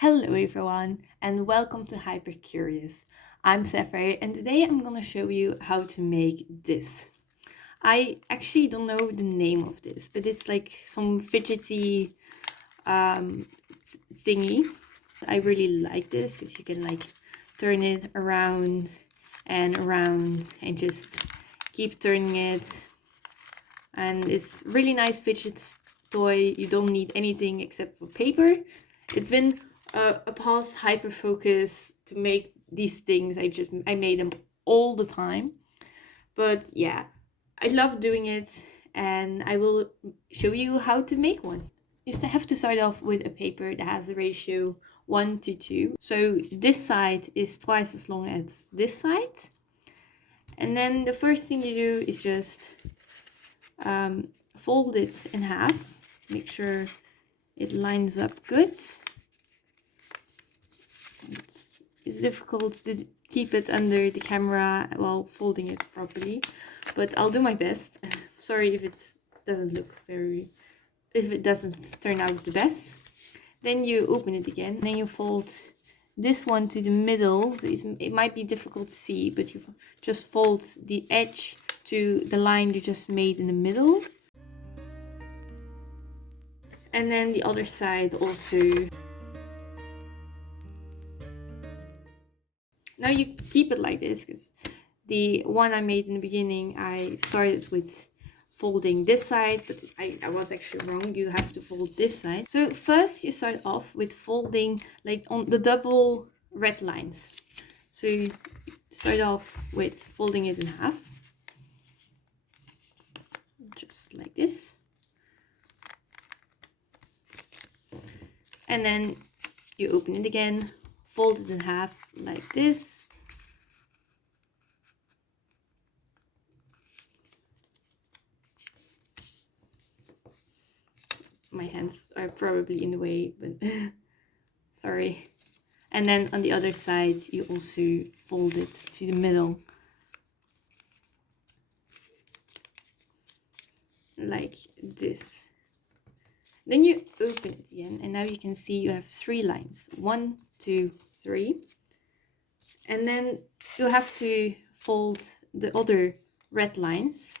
Hello everyone and welcome to Hyper Curious. I'm Sapphire and today I'm gonna show you how to make this. I actually don't know the name of this, but it's like some fidgety thingy. I really like this because you can like turn it around and just keep turning it. And it's really nice fidget toy. You don't need anything except for paper. It's been a past hyper focus to make these things. I made them all the time, but yeah, I love doing it and I will show you how to make one. You still have to start off with a paper that has a ratio 1 to 2, so this side is twice as long as this side. And then the first thing you do is just fold it in half, make sure it lines up good. It's difficult to keep it under the camera while folding it properly, but I'll do my best. Sorry if it doesn't turn out the best. Then you open it again, then you fold this one to the middle. So it might be difficult to see, but you just fold the edge to the line you just made in the middle. And then the other side also. Now you keep it like this, because the one I made in the beginning, I started with folding this side, but I was actually wrong. You have to fold this side. So first you start off with folding like on the double red lines. So you start off with folding it in half, just like this. And then you open it again, fold it in half like this. My hands are probably in the way, but sorry. And then on the other side, you also fold it to the middle, like this. Then you open it again, and now you can see you have 3 lines. 1, 2, 3. And then you have to fold the other red lines.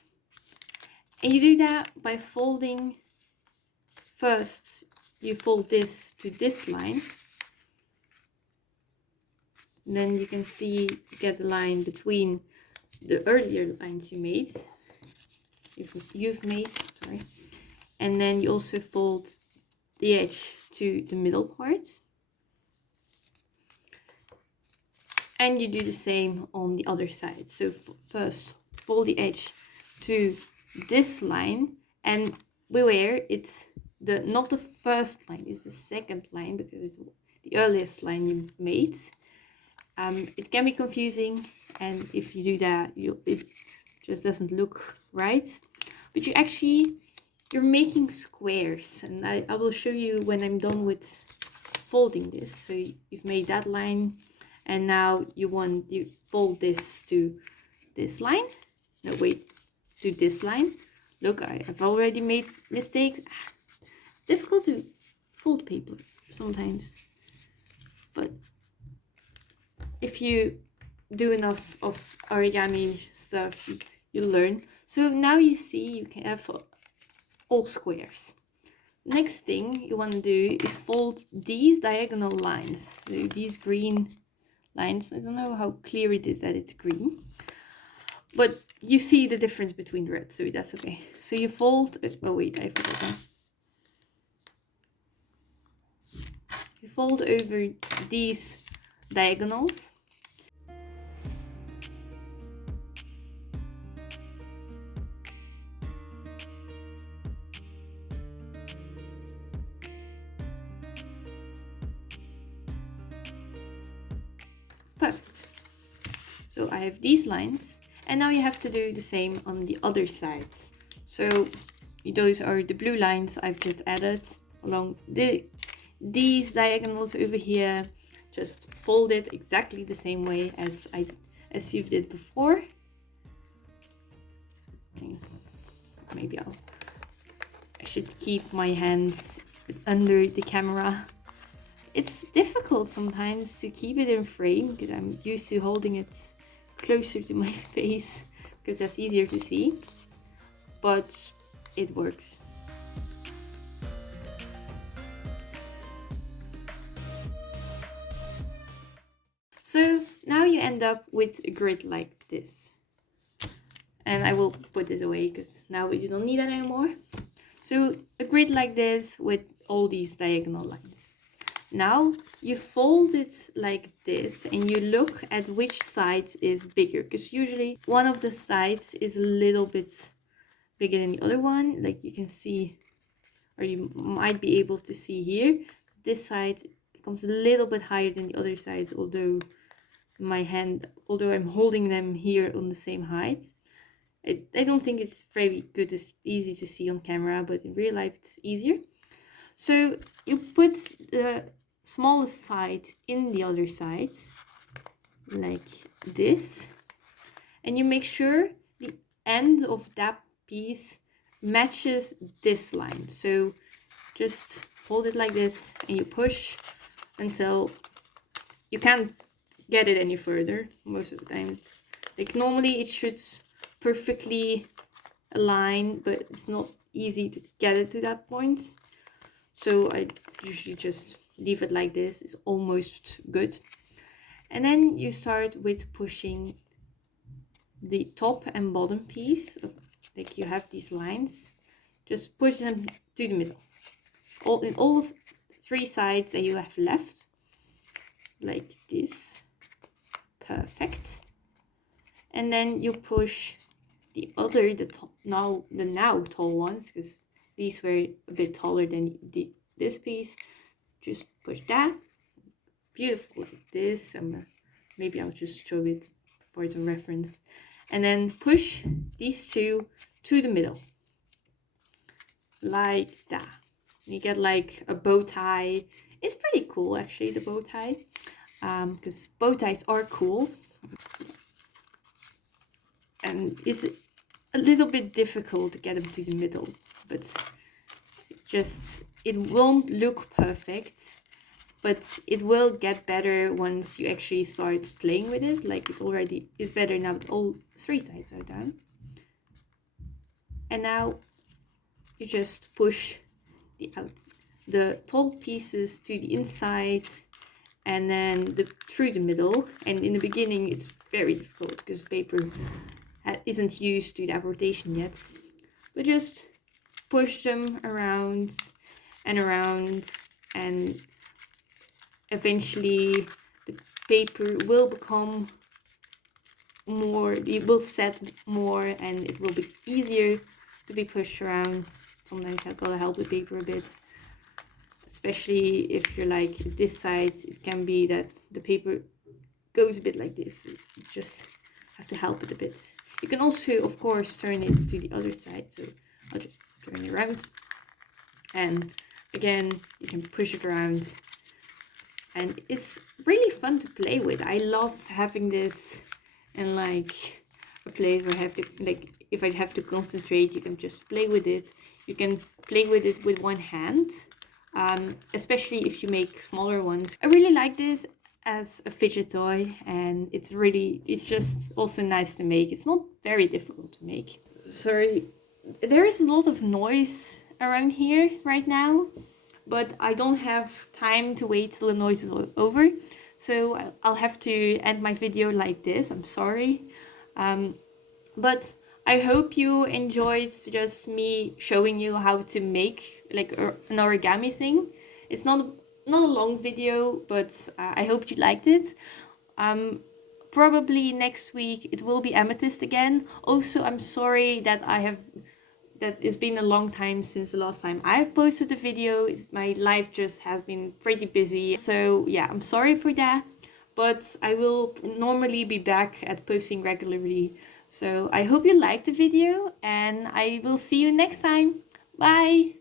And you do that by folding, first you fold this to this line. And then you can see you get the line between the earlier lines you've made, sorry. And then you also fold the edge to the middle part. And you do the same on the other side. So first fold the edge to this line, and beware, it's not the first line, it's the second line, because it's the earliest line you've made. It can be confusing, and if you do that, it just doesn't look right. But you're making squares, and I will show you when I'm done with folding this. So you've made that line, and now you fold this to this line. No, wait, to this line. Look, I've already made mistakes. It's difficult to fold paper sometimes, but if you do enough of origami stuff, you learn. So now you see you can have all squares. Next thing you want to do is fold these diagonal lines. So these green lines, I don't know how clear it is that it's green, but you see the difference between the red, so that's okay. So you fold, oh wait, I forgot that. You fold over these diagonals. Perfect. So I have these lines, and now you have to do the same on the other sides. So those are the blue lines I've just added along these diagonals over here. Just fold it exactly the same way as you did before. Maybe I should keep my hands under the camera It's difficult sometimes to keep it in frame because I'm used to holding it closer to my face because that's easier to see, but it works. So now you end up with a grid like this. And I will put this away because now you don't need that anymore. So a grid like this with all these diagonal lines. Now you fold it like this and you look at which side is bigger, because usually one of the sides is a little bit bigger than the other one. Like you can see, or you might be able to see here, this side comes a little bit higher than the other side, although I'm holding them here on the same height. I don't think it's very good, it's easy to see on camera, but in real life it's easier. So you put the smallest side in the other side, like this, and you make sure the end of that piece matches this line. So just hold it like this and you push until you can't get it any further most of the time. Like normally it should perfectly align, but it's not easy to get it to that point. So I usually just leave it like this. It's almost good. And then you start with pushing the top and bottom piece. Like you have these lines, just push them to the middle. In all three sides that you have left, like this. Perfect. And then you push the now tall ones, because these were a bit taller than this piece. Just push that. Beautiful like this. Maybe I'll just show it for some reference. And then push these two to the middle. Like that. You get like a bow tie. It's pretty cool actually, the bow tie. Because bow ties are cool. And it's a little bit difficult to get them to the middle, but it won't look perfect, but it will get better once you actually start playing with it. Like it already is better now that all three sides are down. And now you just push the tall pieces to the inside and then through the middle. And in the beginning it's very difficult because paper isn't used to that rotation yet, but just push them around and around, and eventually the paper will become more, it will set more, and it will be easier to be pushed around. Sometimes I've got to help the paper a bit, especially if you're like this side. It can be that the paper goes a bit like this, you just have to help it a bit. You can also, of course, turn it to the other side. So I'll just turn it around. And again, you can push it around. And it's really fun to play with. I love having this in like a place where I have to, like, if I have to concentrate, you can just play with it. You can play with it with one hand, especially if you make smaller ones. I really like this as a fidget toy, and it's just also nice to make. It's not very difficult to make. Sorry, there is a lot of noise around here right now, but I don't have time to wait till the noise is over, so I'll have to end my video like this. I'm sorry, but I hope you enjoyed just me showing you how to make like an origami thing. It's not a long video, but I hope you liked it. Probably next week it will be amethyst again. Also, I'm sorry that it's been a long time since the last time I've posted a video. My life just has been pretty busy, so yeah, I'm sorry for that, but I will normally be back at posting regularly. So I hope you liked the video, and I will see you next time. Bye!